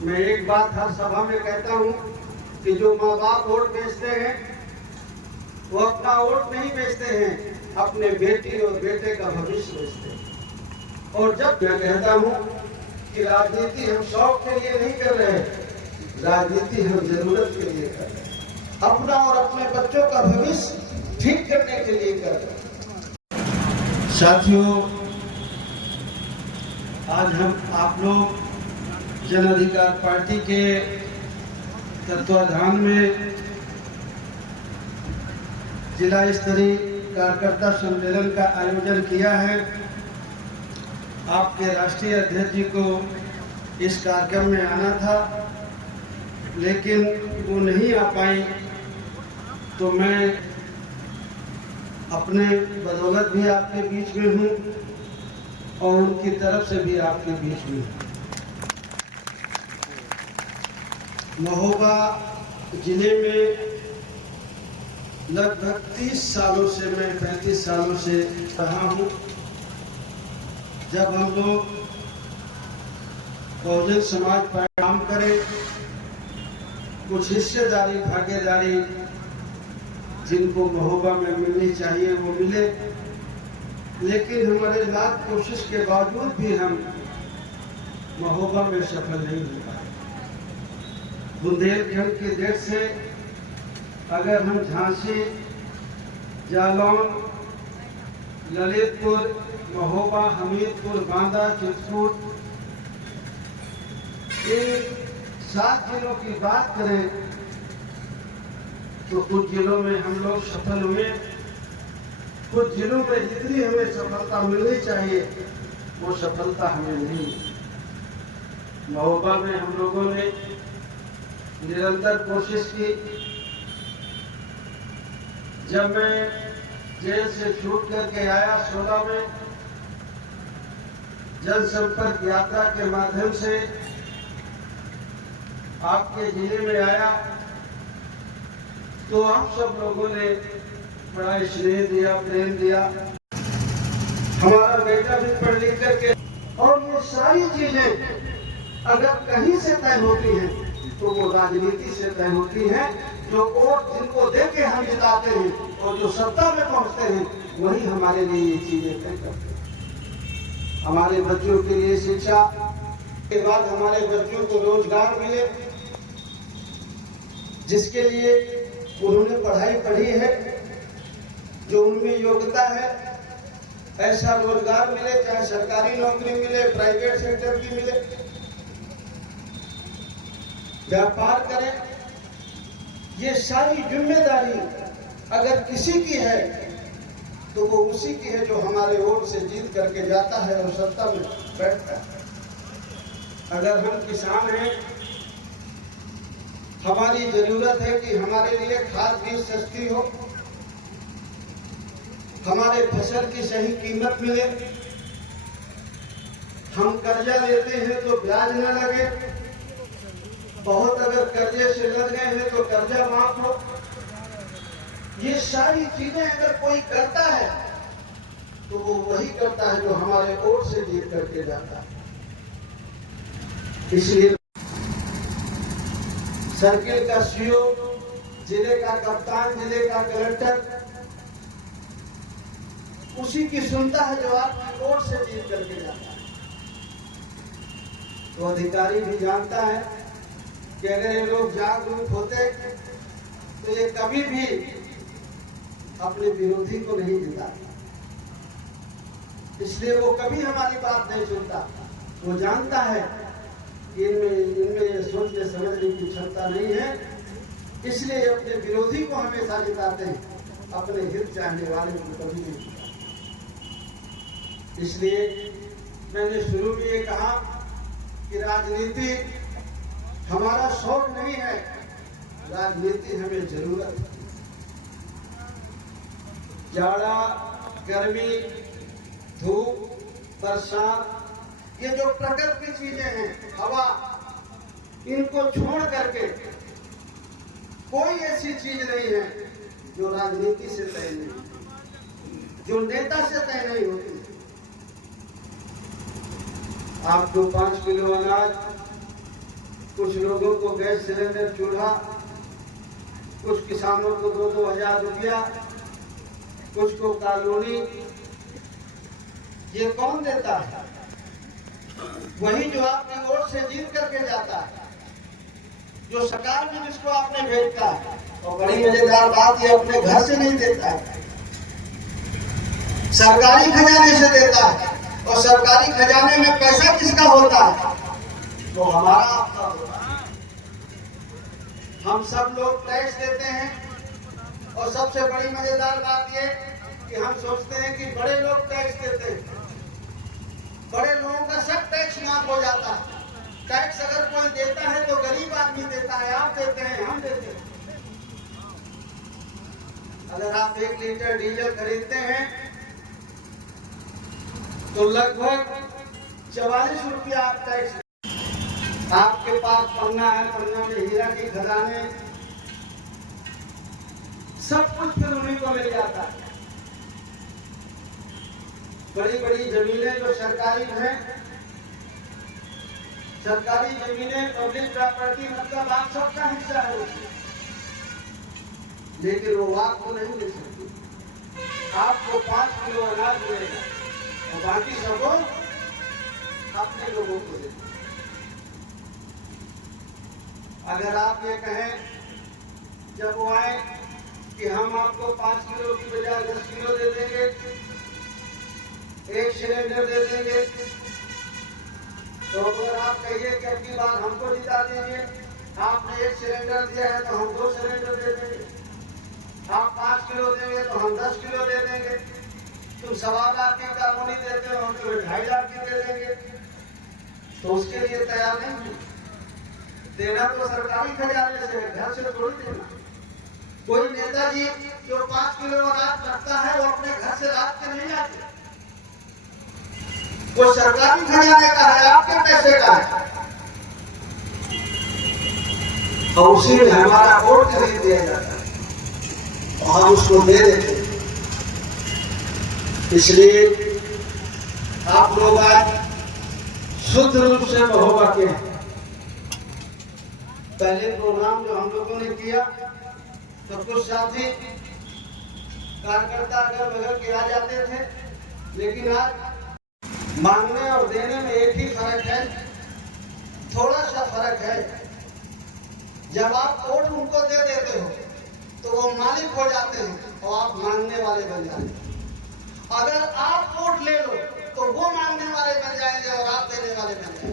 मैं एक बात हर सभा में कहता हूँ कि जो माँ बाप वोट बेचते हैं वो अपना वोट नहीं बेचते हैं, अपने बेटी और बेटे का भविष्य बेचते हैं। और जब मैं कहता हूँ कि राजनीति हम शौक के लिए नहीं कर रहे, राजनीति हम जरूरत के लिए कर रहे हैं, अपना और अपने बच्चों का भविष्य ठीक करने के लिए कर रहे हैं। साथियों, आज हम आप लोग जन अधिकार पार्टी के तत्वाधान में जिला स्तरीय कार्यकर्ता सम्मेलन का आयोजन किया है। आपके राष्ट्रीय अध्यक्ष जी को इस कार्यक्रम में आना था, लेकिन वो नहीं आ पाई, तो मैं अपने बदौलत भी आपके बीच में हूँ और उनकी तरफ से भी आपके बीच में हूँ। महोबा जिले में लगभग 30 सालों से, मैं 35 सालों से रहा हूँ। जब हम लोग बहुजन समाज पार्टी काम करें, कुछ हिस्सेदारी भागीदारी जिनको महोबा में मिलनी चाहिए वो मिले, लेकिन हमारे लाख कोशिश के बावजूद भी हम महोबा में सफल नहीं हो पाए। बुंदेलखंड की डेट से अगर हम झांसी, जालौन, ललितपुर, महोबा, हमीरपुर, बांदा, चित्रकूट, इन 7 जिलों की बात करें तो कुछ जिलों में हम लोग सफल हुए, कुछ जिलों में जितनी हमें सफलता मिलनी चाहिए वो सफलता हमें नहीं मिली। महोबा में हम लोगों ने निरंतर कोशिश की। जब मैं जेल से छूट करके आया 16 में, जनसंपर्क यात्रा के माध्यम से आपके जिले में आया, तो हम सब लोगों ने बड़ा स्नेह दिया, प्रेम दिया। हमारा बेटा भी पढ़ लिख करके, और ये सारी चीजें अगर कहीं से तय होती हैं तो वो राजनीति से तय होती है। जो वोट जिनको दे के हम जिताते हैं और जो सत्ता में पहुंचते हैं वही हमारे लिए ये चीजें तय करते हैं। हमारे बच्चों के लिए शिक्षा के बाद हमारे बच्चों को रोजगार मिले, जिसके लिए उन्होंने पढ़ाई पढ़ी है, जो उनमें योग्यता है ऐसा रोजगार मिले, चाहे सरकारी नौकरी मिले, प्राइवेट सेक्टर की मिले, व्यापार करें। ये सारी जिम्मेदारी अगर किसी की है तो वो उसी की है जो हमारे वोट से जीत करके जाता है और सत्ता में बैठता है। अगर हम किसान हैं, हमारी जरूरत है कि हमारे लिए खाद बीज सस्ती हो, हमारे फसल की सही कीमत मिले, हम कर्जा लेते हैं तो ब्याज न लगे, बहुत अगर कर्जे से लग गए हैं तो कर्जा माफ हो। ये सारी चीजें अगर कोई करता है तो वो वही करता है जो हमारे वोट से जीत करके जाता है। इसलिए सर्किल का सीओ, जिले का कप्तान, जिले का कलेक्टर उसी की सुनता है जो आपकी वोट से जीत करके जाता है। तो अधिकारी भी जानता है कि अगर ये लोग जागरूक होते तो ये कभी भी अपने विरोधी को नहीं जिताते। इसलिए वो कभी हमारी बात नहीं सुनता। वो जानता है कि इनमें ये सोचने समझने की क्षमता नहीं है, इसलिए अपने विरोधी को हमेशा जिताते हैं, अपने हित चाहने वाले को कभी नहीं जिताते। इसलिए मैंने शुरू में ये कहा कि राजनीति हमारा शौक नहीं है, राजनीति हमें जरूरत है। जाड़ा, गर्मी, धूप, बरसात, ये जो प्रकृति की चीजें हैं, हवा, इनको छोड़ करके कोई ऐसी चीज नहीं है जो राजनीति से तय नहीं, जो नेता से तय नहीं होती। आपको 5 किलो अनाज कुछ लोगों को गैस सिलेंडर चूल्हा, कुछ किसानों को 2-2 हजार रुपया, कुछ को कॉलोनी। ये कौन देता है? वही जो आपकी वोट से जीत करके जाता है, जो सरकार में जिसको आपने भेजता है। और बड़ी मजेदार बात, ये अपने घर से नहीं देता है, सरकारी खजाने से देता है। और सरकारी खजाने में पैसा किसका होता है? वो हमारा आपका होता है। हम सब लोग टैक्स देते हैं। और सबसे बड़ी मजेदार बात ये कि हम सोचते हैं कि बड़े लोग टैक्स देते हैं, बड़े लोगों का सब टैक्स माफ हो जाता है। टैक्स अगर कोई देता है तो गरीब आदमी देता है, आप देते हैं, हम देते हैं। अगर आप 1 लीटर डीजल खरीदते हैं तो लगभग 44 रुपया आप टैक्स। आपके पास पन्ना है, पन्ना में हीरा की खदानें, सब कुछ फिर उन्हीं को मिल जाता है। बड़ी बड़ी जमीनें जो सरकारी हैं, सरकारी जमीनें पब्लिक प्रॉपर्टी, मतलब आप सबका हिस्सा है उसमें, लेकिन वो आपको नहीं मिल सकती। आपको 5 किलो अनाज मिलेगा और बाकी सबको अपने लोगों को देते। अगर आप ये कहें जब वो आए कि हम आपको 5 किलो की बजाय 10 किलो दे देंगे, 1 सिलेंडर दे देंगे, तो अगर आप कहिए कि अब की बार हमको जिता देंगे, आपने 1 सिलेंडर दिया है तो हम 2 सिलेंडर दे देंगे, आप 5 किलो देंगे तो हम 10 किलो दे देंगे, तुम 1.25 लाख की कॉलोनी देते हो हम तुम्हें 2.5 लाख की दे देंगे, तो उसके लिए तैयार नहीं। देना तो सरकारी खजाने से है, घर से थोड़ी देना। कोई नेताजी जो 5 किलो अनाज रखता है वो अपने घर से लाद के नहीं आते, वो सरकारी खजाने का है, आपके पैसे का है। और उसी में हमारा वोट खरीद दिया जाता है और हम उसको दे देते हैं। इसलिए आप लोग आज शुद्ध रूप से महोबा के हैं। पहले प्रोग्राम जो हम लोगों ने किया तो कुछ साथी कार्यकर्ता अगर बगल के आ जाते थे, लेकिन आज मांगने और देने में एक ही फर्क है, थोड़ा सा फर्क है। जब आप वोट उनको दे देते हो तो वो मालिक हो जाते हैं और आप मांगने वाले बन जाते हैं। अगर आप वोट ले लो तो वो मांगने वाले बन जाएंगे और आप देने वाले बन जाएंगे।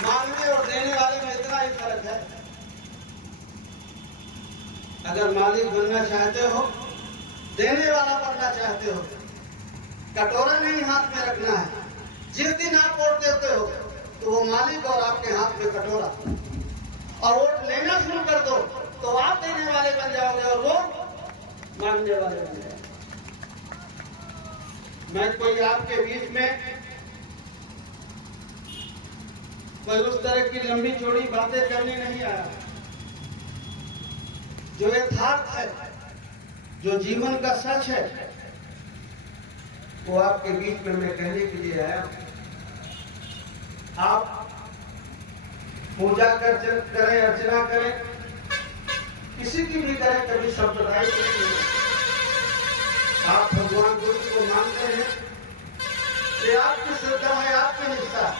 मांगने और देने वाले में इतना ही फर्क है। अगर मालिक बनना चाहते हो, देने वाला बनना चाहते हो, कटोरा नहीं हाथ में रखना है। जिस दिन आप वोट देते हो तो वो मालिक और आपके हाथ में कटोरा, और वोट लेना शुरू कर दो तो आप देने वाले बन जाओगे और वो मांगने वाले बन जाओगे। मैं कोई आपके बीच में कोई उस तरह की लंबी चौड़ी बातें करने नहीं आया। जो यथार्थ है, जो जीवन का सच है, वो आपके बीच में मैं कहने के लिए आया। आप पूजा करें, अर्चना करें, किसी की भी करें, कभी सांप्रदायिक नहीं है। आप भगवान गुरु को मानते हैं, ये आपकी श्रद्धा है, आपकी निष्ठा है।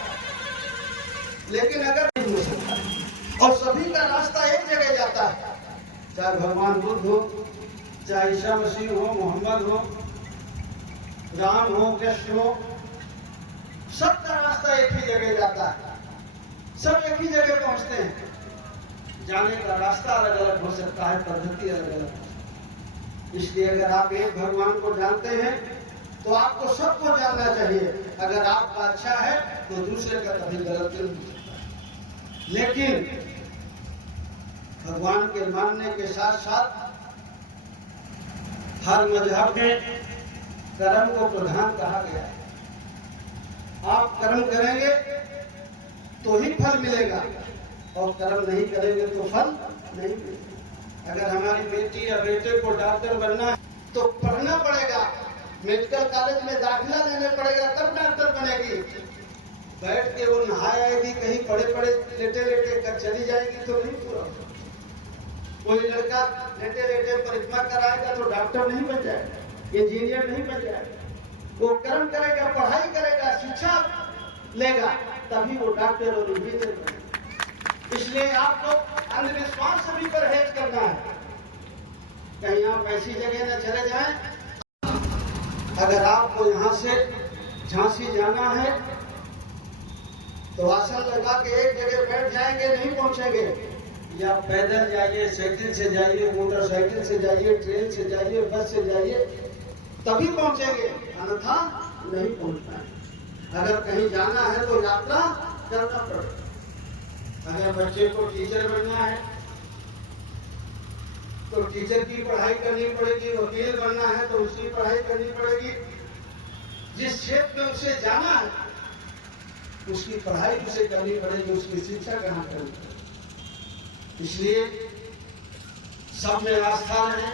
लेकिन अगर नहीं हो सकता और सभी का रास्ता एक जगह जाता है, चाहे भगवान बुद्ध हो, चाहे ईसा मसीह हो, मोहम्मद हो, राम हो, कृष्ण हो, सबका रास्ता एक ही जगह जाता है, सब एक ही जगह पहुंचते हैं। जाने का रास्ता अलग अलग हो सकता है, पद्धति अलग अलग। इसलिए अगर आप एक भगवान को जानते हैं तो आपको सबको जानना चाहिए। अगर आपका अच्छा है तो दूसरे का कभी गलत नहीं हो सकता। लेकिन भगवान के मानने के साथ साथ हर मजहब में कर्म को प्रधान कहा गया है। आप कर्म करेंगे तो ही फल मिलेगा और कर्म नहीं करेंगे तो फल नहीं मिलेगा। अगर हमारी बेटी या बेटे को डॉक्टर बनना है तो पढ़ना पड़ेगा, मेडिकल कॉलेज में दाखिला लेने पड़ेगा, तब डॉक्टर बनेगी। बैठ के वो नहाए आएगी, कहीं पड़े पड़े लेटे लेटे कर चली जाएगी तो नहीं पूरा। कोई लड़का लेटे लेटे परिक्रमा कराएगा तो डॉक्टर नहीं बन जाएगा, इंजीनियर नहीं बन जाएगा। वो कर्म करेगा, पढ़ाई करेगा, शिक्षा लेगा, तभी वो डॉक्टर और इंजीनियर बनेगा। इसलिए आपको अंधविश्वास से भी परहेज करना है। कहीं आप ऐसी जगह न चले जाएं। अगर आपको यहाँ से झांसी जाना है तो आसन लगा के एक जगह बैठ जाएंगे, नहीं पहुंचेंगे। या पैदल जाइए, साइकिल से जाइए, मोटरसाइकिल से जाइए, ट्रेन से जाइए, बस से जाइए, तभी पहुंचेंगे, अन्यथा नहीं पहुंचना है। अगर कहीं जाना है तो यात्रा करना पड़ेगा। अगर बच्चे को टीचर बनना है तो टीचर की पढ़ाई करनी पड़ेगी, वकील बनना है तो उसकी पढ़ाई करनी पड़ेगी। जिस क्षेत्र में उसे जाना है उसकी पढ़ाई उसे करनी पड़ेगी, उसकी शिक्षा ग्रहण करनी पड़ेगी। इसलिए सब में आस्था रहे,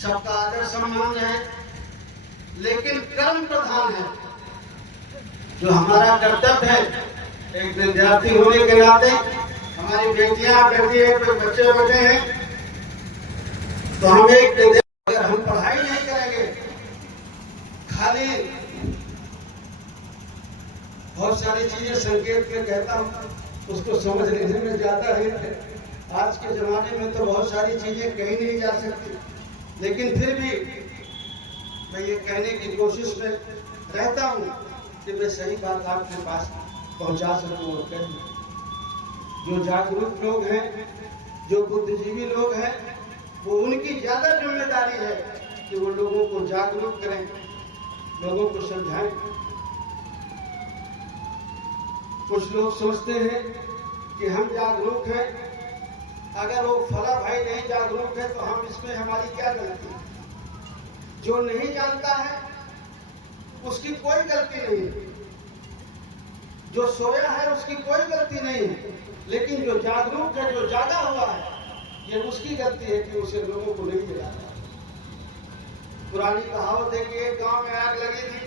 सबका आदर सम्मान है, लेकिन कर्म प्रधान है। जो हमारा कर्तव्य है, एक विद्यार्थी होने के नाते, हमारी बेटियां बेटी है, कोई बच्चे बचे हैं, तो हम एक अगर हम पढ़ाई नहीं करेंगे, खाली बहुत सारी चीजें संकेत में कहता हूँ, उसको समझ लेने में ज्यादा है। आज के जमाने में तो बहुत सारी चीजें कही नहीं जा सकती, लेकिन फिर भी मैं ये कहने की कोशिश में रहता हूँ कि मैं सही बात आपके पास पहुंचा सकूं और कहूं। जो जागरूक लोग हैं, जो बुद्धिजीवी लोग हैं, वो उनकी ज्यादा जिम्मेदारी है कि वो लोगों को जागरूक करें, लोगों को समझाएं। कुछ लोग सोचते हैं कि हम जागरूक हैं, अगर वो फला भाई नहीं जागरूक है तो हम इसमें हमारी क्या गलती है। जो नहीं जानता है उसकी कोई गलती नहीं है, जो सोया है उसकी कोई गलती नहीं है, लेकिन जो जागरूक है, जो जागा हुआ है, ये उसकी गलती है कि उसे लोगों को नहीं जगाता। पुरानी कहावत है कि एक गांव में आग लगी थी,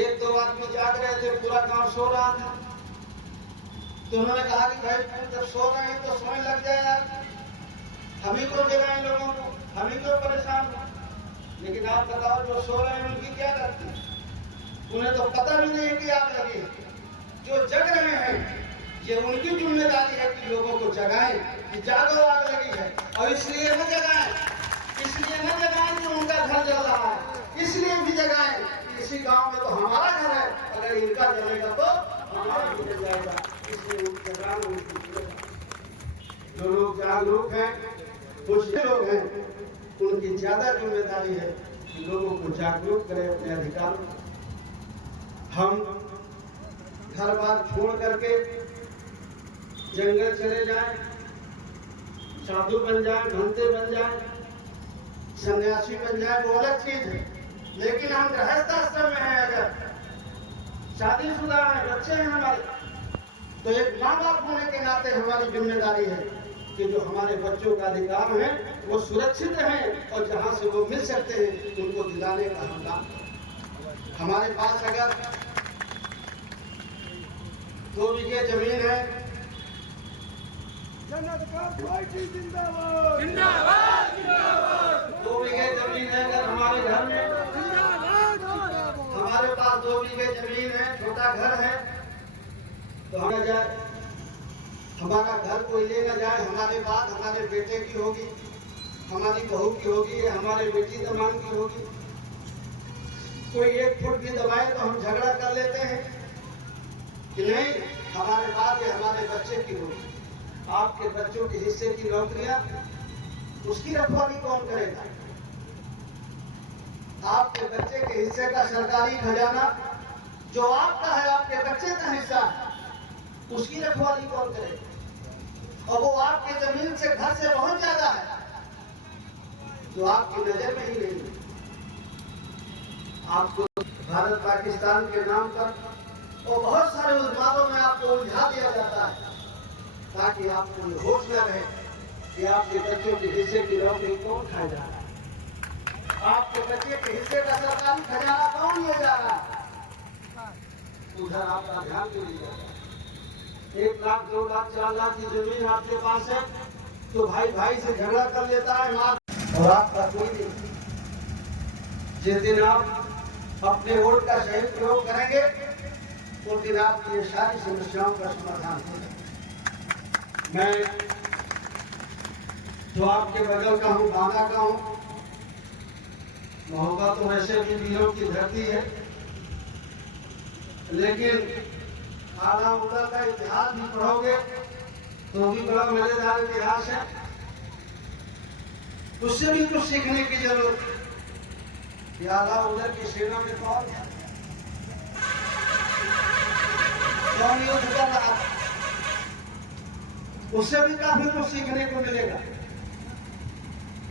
एक दो आदमी जाग रहे थे, पूरा गांव सो रहा था। तो उन्होंने कहा कि भाई जब सो रहे हैं तो सोने लग जाए यार, हम ही को जगाएं लोगों को, हम ही को परेशान। लेकिन आप बताओ, जो सो रहे हैं उनकी क्या गलती है? उन्हें तो पता भी नहीं है कि आग लगी है। जो जग रहे हैं ये उनकी जिम्मेदारी है कि लोगों को जगाएं कि जागो, आग लगी है। और इसलिए न जगाएं, इसलिए न जगाएं कि उनका घर जल रहा है, इसलिए भी जगाएं कि इसी गांव में तो हमारा घर है, अगर इनका जलेगा तो हमारा भी जल जाएगा। इसलिए जो लोग जागरूक हैं, कुछ लोग हैं, उनकी ज्यादा जिम्मेदारी है कि लोगों को जागरूक करें अपने अधिकार। हम घर बार छोड़ करके जंगल चले जाएं, साधु बन जाएं, भंते बन जाएं, सन्यासी बन जाएं, वो अलग चीज है। लेकिन हम गृहस्थ आश्रम में हैं, अगर शादीशुदा हैं, बच्चे हैं हमारे, तो एक माँ बाप होने के नाते हमारी जिम्मेदारी है कि जो हमारे बच्चों का अधिकार है वो सुरक्षित हैं, और जहाँ से वो मिल सकते हैं उनको दिलाने का हम काम। हमारे पास अगर 2 बीघे जमीन है, जिंदाबाद 2 बीघे जमीन है अगर हमारे घर में, हमारे पास 2 बीघे जमीन है, छोटा घर है, तो हम जाए, हमारा घर कोई ले न जाए, हमारे बाद हमारे बेटे की होगी, हमारी बहू की होगी, या हमारे बेटी दमान की होगी। कोई 1 फुट भी दबाए तो हम झगड़ा कर लेते हैं कि नहीं, हमारे बाद या हमारे बच्चे की होगी। आपके बच्चों के हिस्से की नौकरियां, उसकी रखवाली कौन करेगा? आपके बच्चे के हिस्से का सरकारी खजाना जो आपका है, आपके बच्चे का हिस्सा, उसकी रखवाली कौन करेगा? और वो आपके जमीन से, घर से बहुत ज्यादा है, जो आपकी नजर में ही नहीं है। आपको भारत पाकिस्तान के नाम पर और बहुत सारे उद्मादों में आपको उलझा दिया जाता है, ताकि आपको ये होश न रहे कि आपके बच्चों के हिस्से की नौकरी कौन खा जा रहा है, आपके बच्चे के हिस्से का सरकारी खजाना कौन ले जा रहा है। उधर आपका ध्यान भी नहीं जाता। 1 लाख 2 लाख 4 लाख की जमीन आपके पास है तो भाई भाई से झगड़ा कर लेता है, मार, और आपका कोई नहीं। जिस दिन आप अपने वोट का सही प्रयोग करेंगे उस दिन आपकी ये सारी समस्याओं का समाधान होगा। मैं जो आपके बगल का हूँ, बांदा का हूँ, महोबा तो वैसे भी वीरों की धरती है, लेकिन आला उला का इतिहास भी पढ़ोगे तो भी बड़ा मजेदार इतिहास है। उससे भी कुछ सीखने की जरूरत है कि आला उधर की सेना में कौन युद्ध कर रहा था, उससे भी काफी कुछ सीखने को मिलेगा।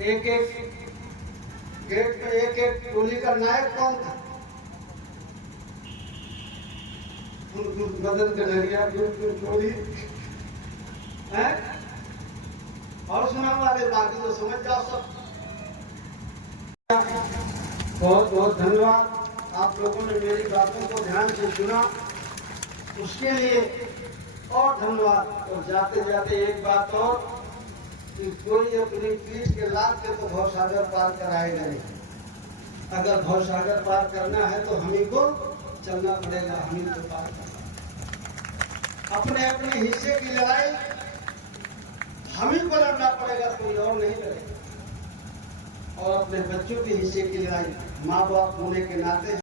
एक एक गेट पे एक एक टोली का नायक कौन था, बदन के नरिया टोली है। और सुना वाले बाकी तो समझ जाओ सब। बहुत बहुत धन्यवाद, आप लोगों ने मेरी बातों को ध्यान से सुना, उसके लिए और धन्यवाद। और जाते जाते एक बात और, कि कोई अपनी पीठ के लाद के तो भवसागर पार कराएगा नहीं। अगर भवसागर पार करना है तो हम ही को चलना पड़ेगा, हम ही को पार करना। अपने अपने हिस्से की लड़ाई हम ही को लड़ना पड़ेगा, कोई और नहीं लड़ेगा। और अपने बच्चों के हिस्से की लड़ाई माँ बाप होने के नाते